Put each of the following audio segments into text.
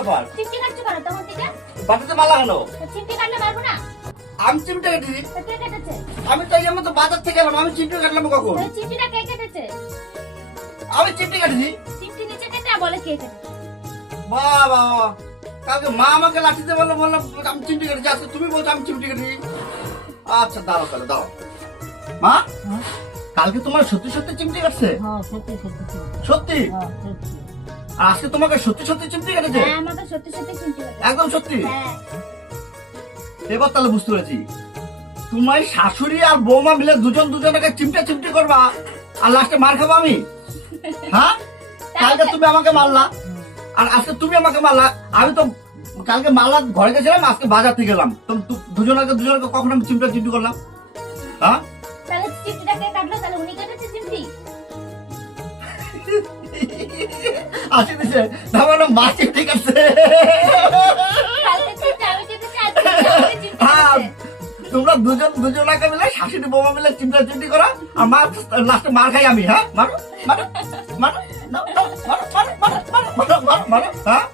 ব্যাপার? চিমটি কাটছো কেন তখন থেকে? বাটিতে মালা কেন? চিমটি কাটলে মারবো না? আমি চিমটে কাটিনি। কে কেটেছে? আমি তো এই মতো বাজার থেকে এলাম, আমি চিমটে কাটলাম কখন? চিমটিটা কে কেটেছে? আমি চিমটে কাটিনি। চিমটি নিচে কেটে বলে কে কেটেছে? বাবা, কালকে মা আমাকে লাঠিতে বললাম আমি চিমটে কাটিছি, আজকে তুমি বলছো আমি চিমটে কাটিনি। আচ্ছা দাঁড়াও তাহলে দাঁড়াও। মা, কালকে তোমার সত্যি সত্যি চিমটে কাটছে? হ্যাঁ সত্যি সত্যি সত্যি? হ্যাঁ সত্যি। আর আজকে তোমাকে সত্যি সত্যি চিমটে কেটেছে? হ্যাঁ আমাকে সত্যি সত্যি চিমটি কাটে। একদম সত্যি? হ্যাঁ। এবার তাহলে বুঝতে পেরেছি, তোমার শাশুড়ি আর বৌমা মিলে দুজনকে চিমটে চিমটে করবা আর লাস্টে মার খাবো আমি? হ্যাঁ, কালকে তুমি আমাকে মারলা আর আজকে তুমি আমাকে মারলা। আমি তো কালকে মারলা ঘরে গেছিলাম, আজকে বাজার থেকে এলাম, তো দুজনকে কখন আমি চিমটা চিমটি করলাম? হ্যাঁ, তাহলে চিমটিটা কে কাটলো? তাহলে উনি কেটেছে চিমটি? আসি দিছে তাহলে মা চিমটি কাটছে। কালকে চিমটি আমি কেটেছি, আজকে আমাকে চিমটি হ্যাঁ, কেটেছে। তোমরা দুজনকে মিলে শাশুড়ি বৌমা মিলে চিমটা চিমটি করো আর মা লাস্টে মার খাই আমি। হ্যাঁ, মারো মারো মারো নাও, নাও, মারো মারো মারো মারো মারো মারো মারো। হ্যাঁ,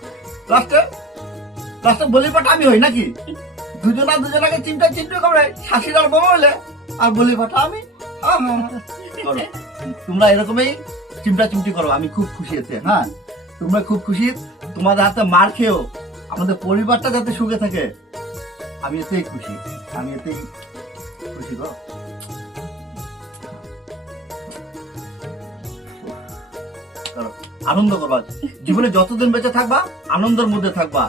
লাস্টে বলি পাঠা আমি হই নাকি? দুজনাকে চিমটা চিমটি করে শাশুড়ি আর বৌমা হইলে আর বলি পাঠা আমি। করো। তোমরা এরকমই চিমটা চিমটি করো, আমি খুব খুশি হয়েছে। হ্যাঁ, তোমরা খুব খুশি, তোমাদের হাতে মার খেয়েও আমাদের পরিবারটা যাতে সুখে থাকে, আমি এতেই খুশি। আমি এতেই খুশি গো। করো, আনন্দ করবা, জীবনে যতদিন বেঁচে থাকবা আনন্দের মধ্যে থাকবা।